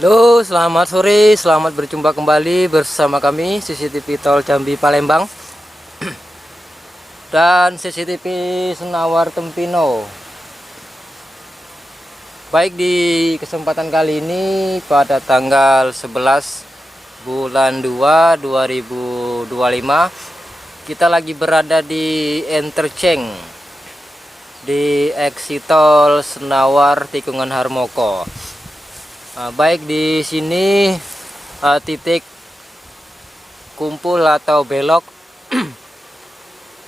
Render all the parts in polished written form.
Halo, selamat sore, selamat berjumpa kembali bersama kami CCTV Tol Jambi Palembang dan CCTV Senawar Tempino. Baik, di kesempatan kali ini pada tanggal 11 bulan 2 2025 kita lagi berada di interchange di exit tol Senawar Tikungan Harmoko. Baik, di sini titik kumpul atau belok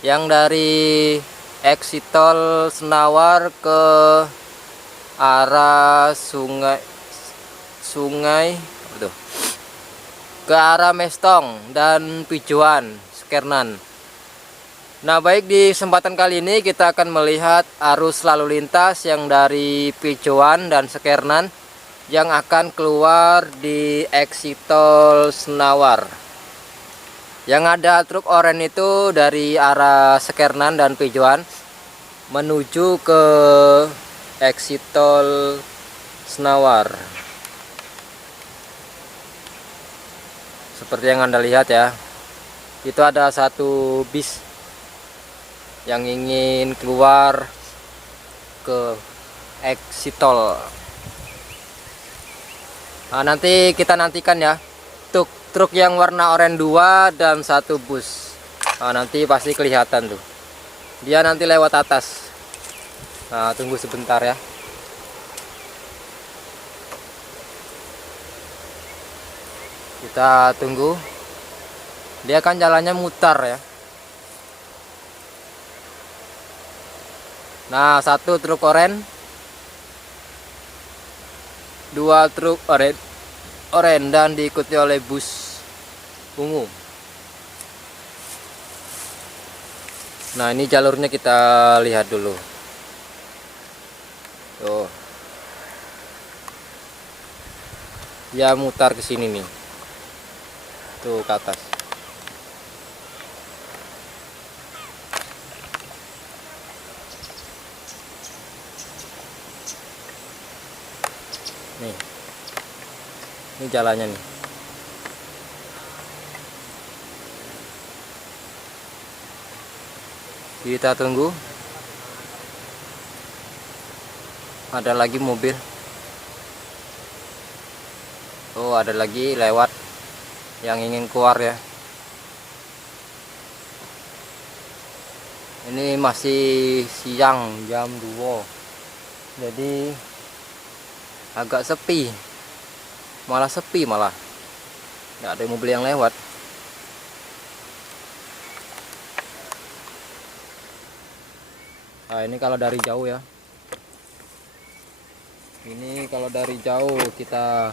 yang dari exit tol Senawar ke arah ke arah Mestong dan Pijuan Sekernan. Nah, baik, di kesempatan kali ini kita akan melihat arus lalu lintas yang dari Pijuan dan Sekernan yang akan keluar di exit tol Senawar. Yang ada truk oranye itu dari arah Sekernan dan Pijuan menuju ke exit tol Senawar. Seperti yang Anda lihat ya, itu ada satu bis yang ingin keluar ke exit tol. Nah, nanti kita nantikan ya, truk yang warna oranye 2 dan satu bus. Nah, nanti pasti kelihatan tuh, dia nanti lewat atas. Nah, tunggu sebentar ya. Kita tunggu, dia kan jalannya mutar ya. Nah, satu truk oranye, dua truk oranye dan diikuti oleh bus ungu. Nah, ini jalurnya kita lihat dulu. Tuh, dia mutar ke sini nih, tuh ke atas. Nih, ini jalannya nih. Kita tunggu. Ada lagi mobil. Oh, ada lagi lewat yang ingin keluar ya. Ini masih siang, jam 2. Jadi agak sepi. Malah sepi malah. Nggak ada mobil yang lewat. Nah, ini kalau dari jauh ya. Ini kalau dari jauh kita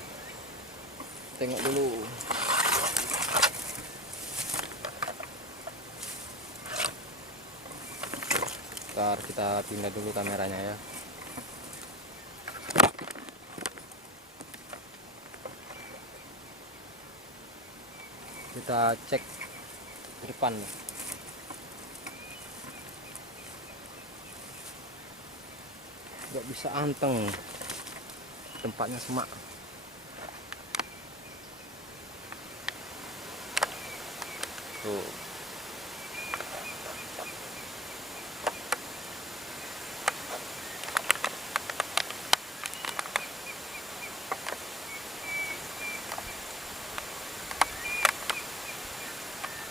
tengok dulu. Ntar kita pindah dulu kameranya ya. Kita cek ke depan nih. Nggak bisa anteng, tempatnya semak. Tuh,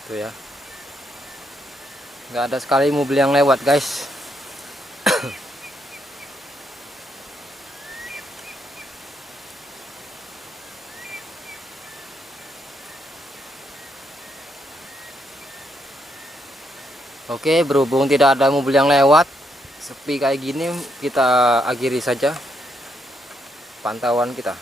tuh ya, nggak ada sekali mobil yang lewat guys. Oke, berhubung tidak ada mobil yang lewat, sepi kayak gini, kita akhiri saja pantauan kita.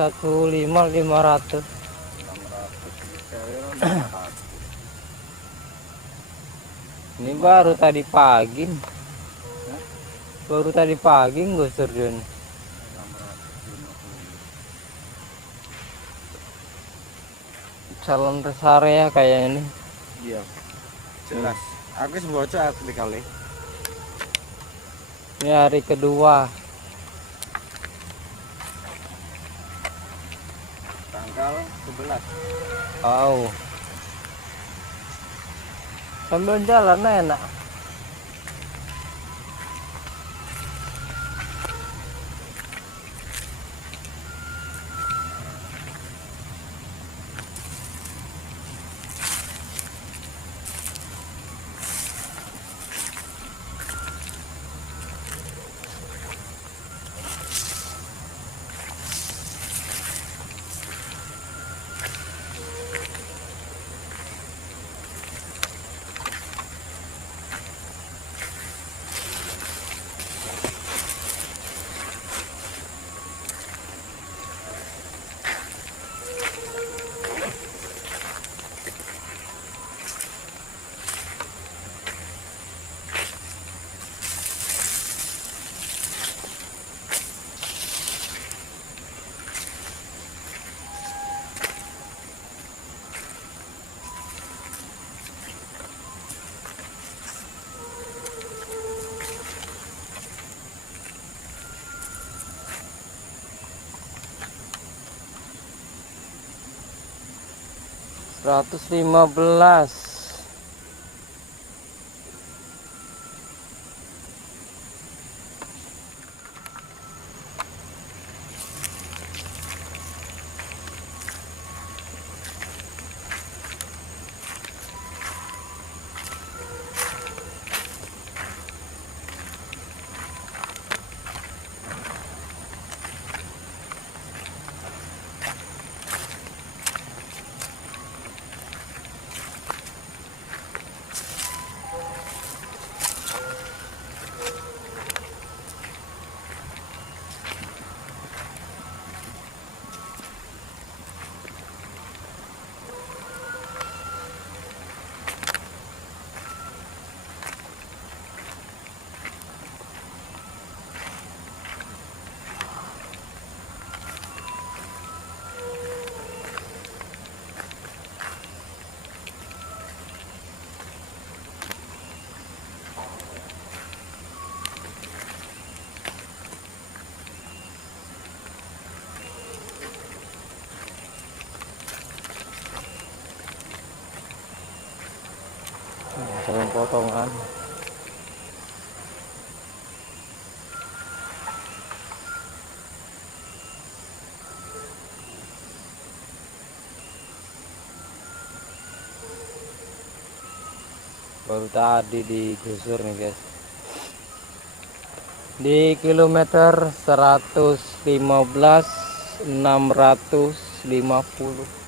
Satu 15.500. Ini baru tadi pagi. Baru tadi pagi gusur Jun. Calon rest area kayak ini. Iya. Jelas. Aku sebocah kali. Ini hari kedua. Tanggal 11. Oh. Sambil jalan enak. Seratus 115. Dengan potongan. Baru tadi digusur nih guys. Di kilometer 115 650.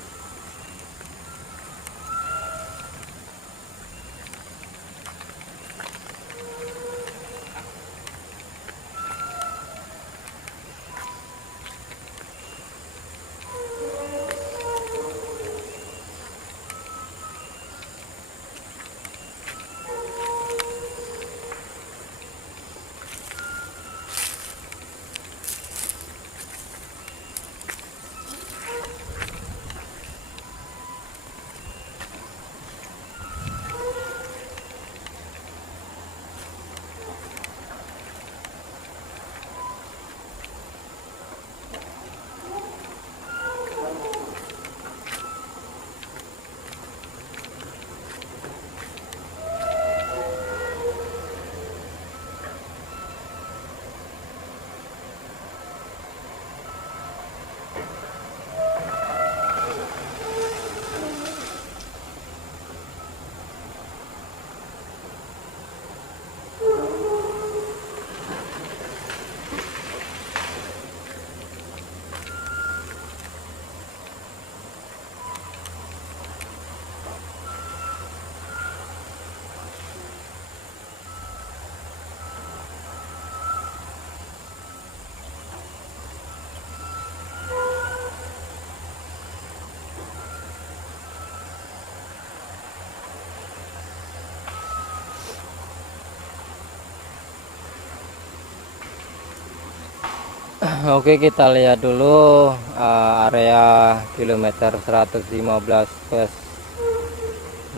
Oke, kita lihat dulu area kilometer 115 plus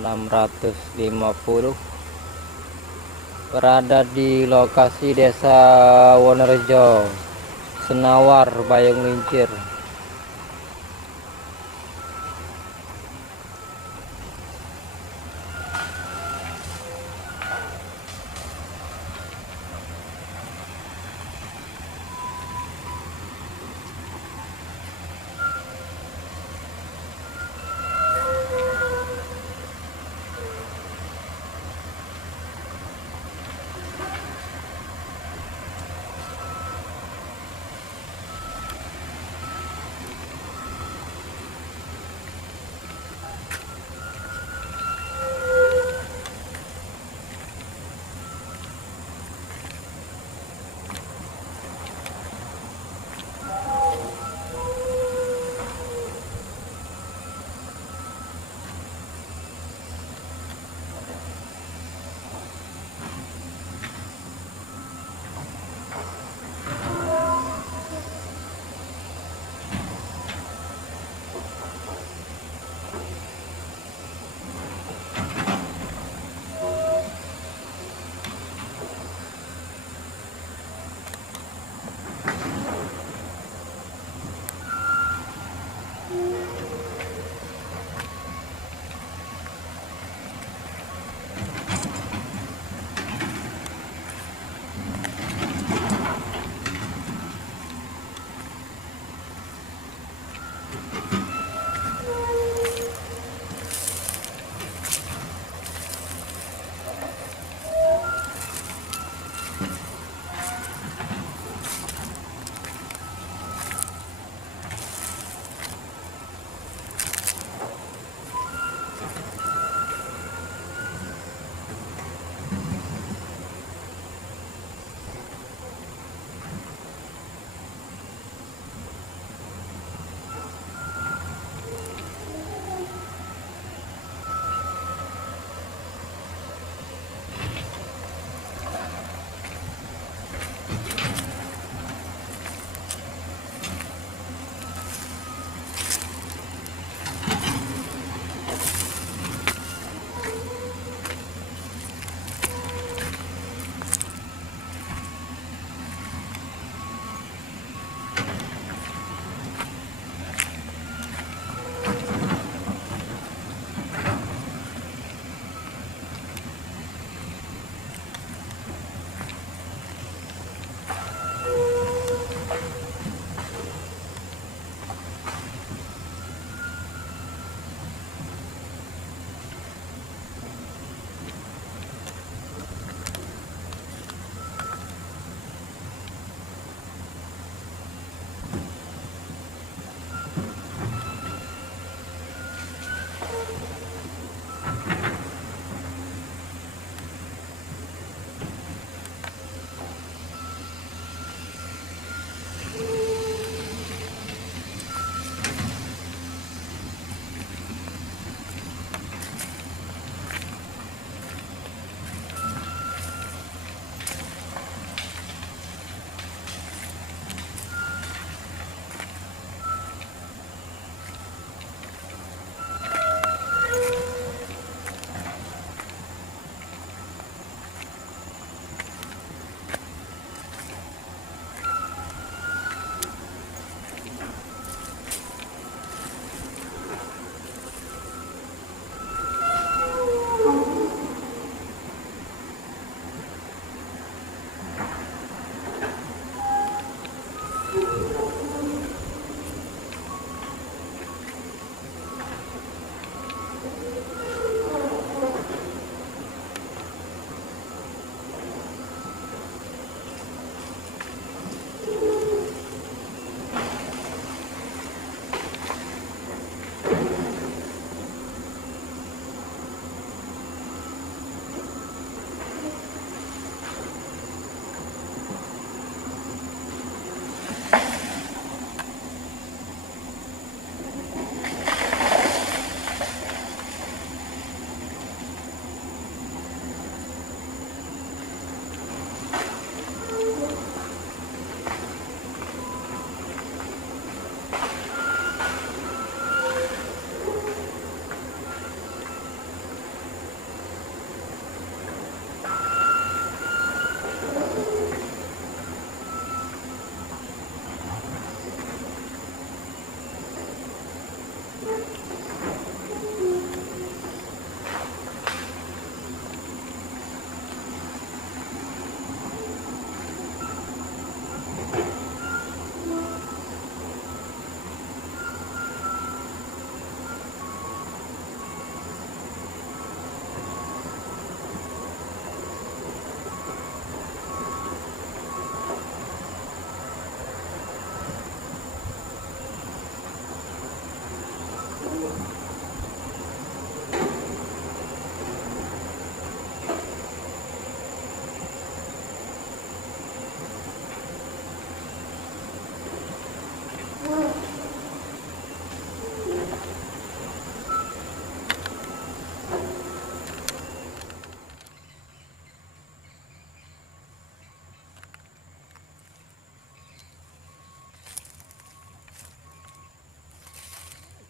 650 berada di lokasi Desa Wonorejo, Senawar, Bayung Lincir.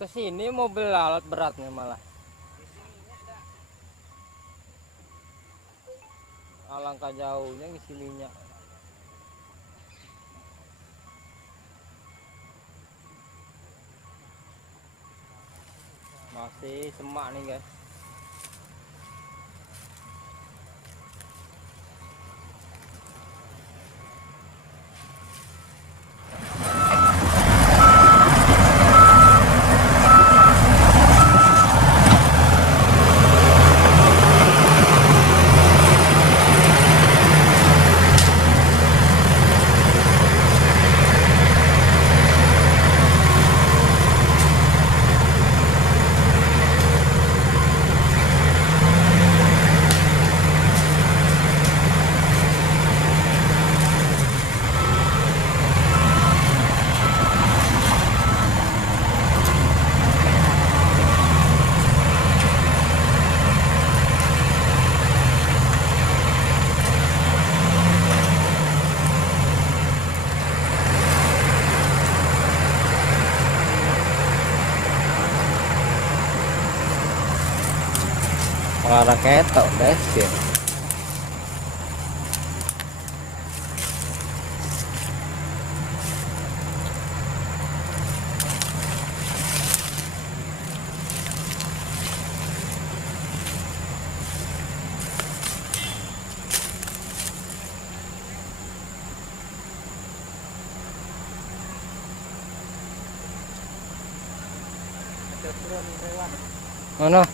ke sini mobil alat beratnya malah. Alangkah jauhnya ngisi minyak. Masih semak nih guys. Mengarah ketok guys ya. Mana?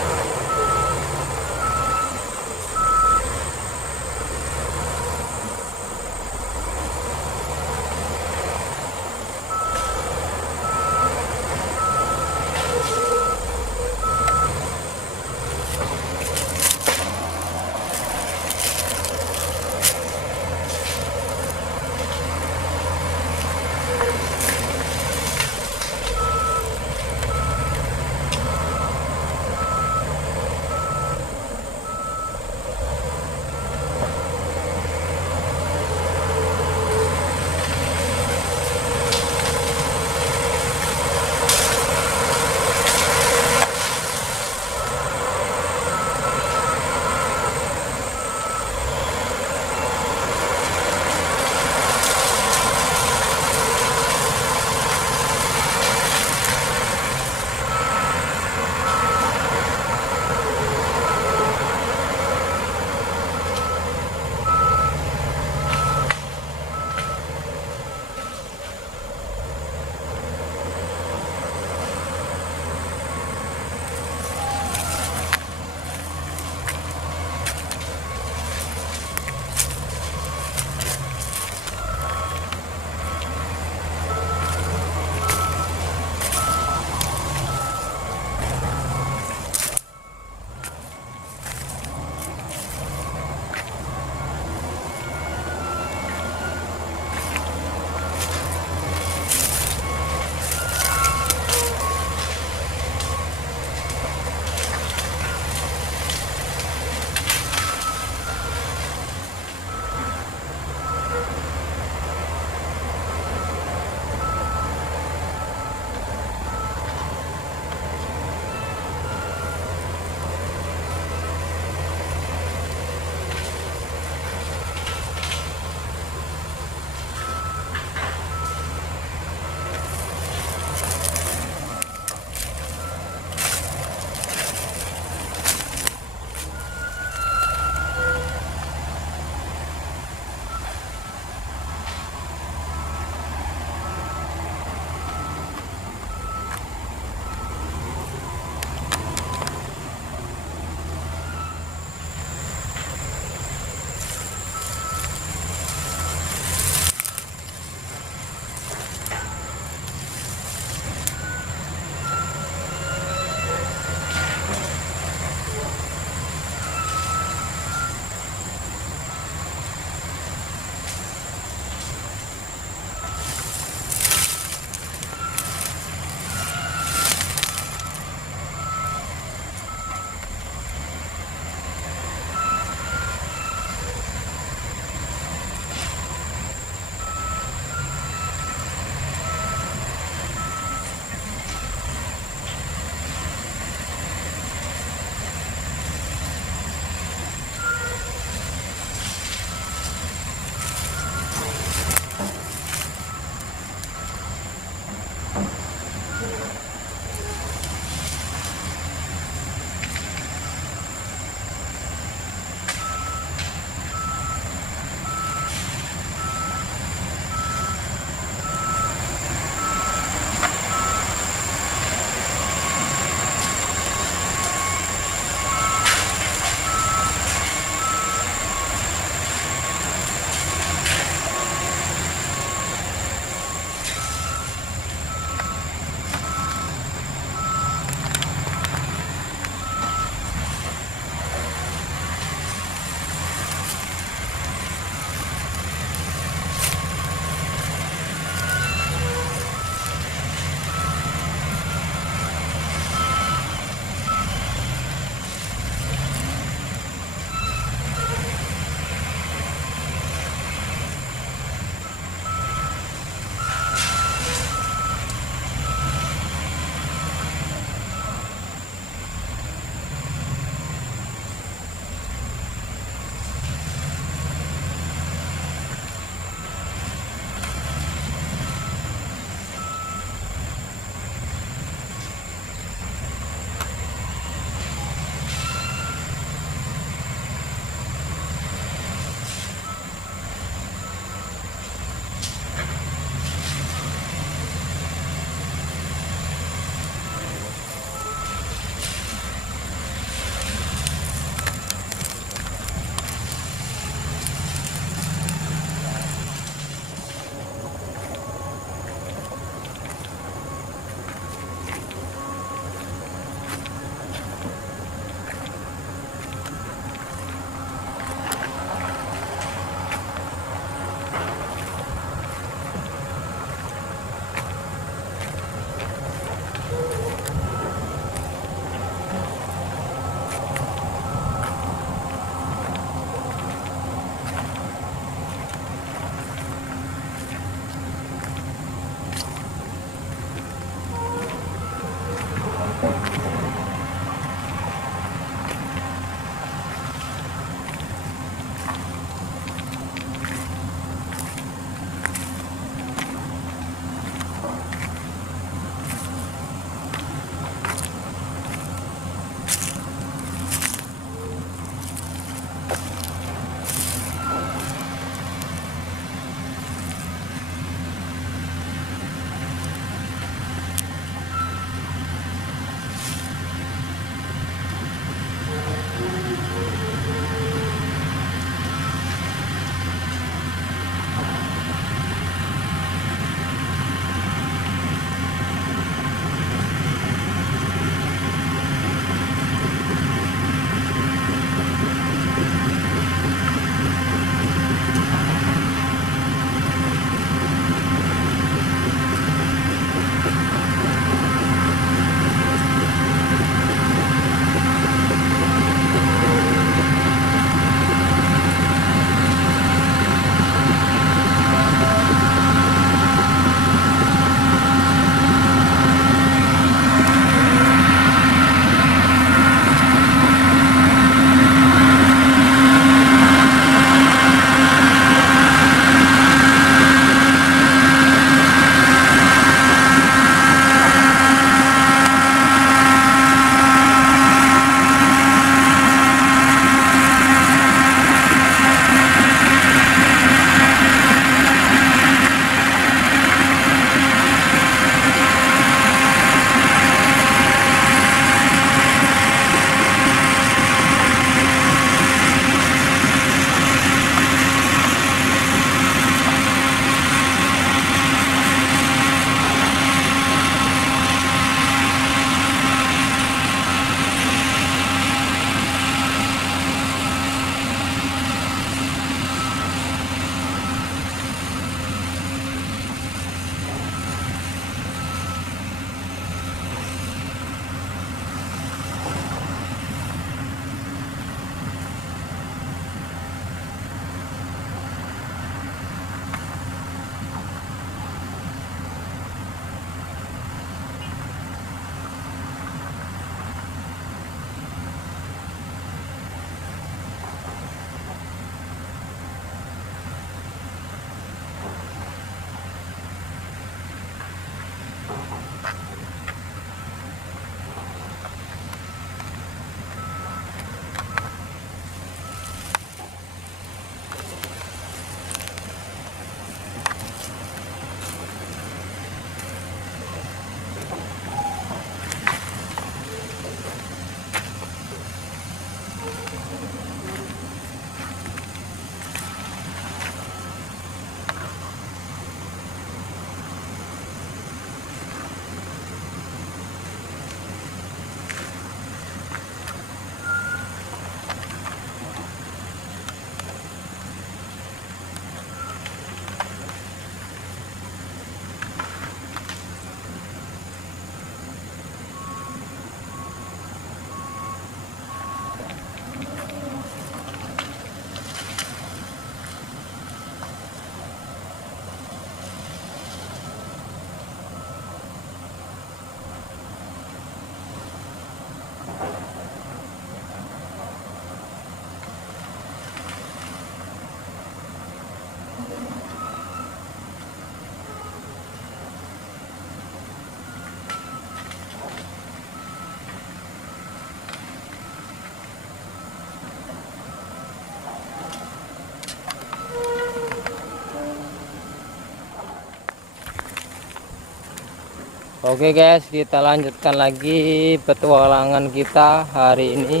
Oke guys, kita lanjutkan lagi petualangan kita hari ini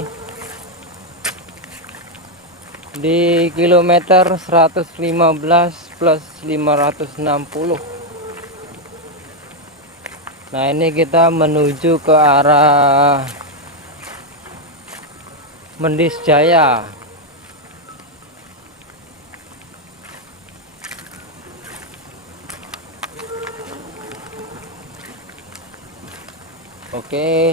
di kilometer 115 plus 560. Nah, ini kita menuju ke arah Mendis Jaya. Oke,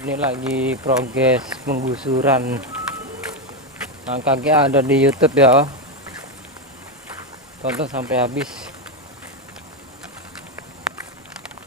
ini lagi progres penggusuran. Angkanya ada di YouTube ya, tonton sampai habis.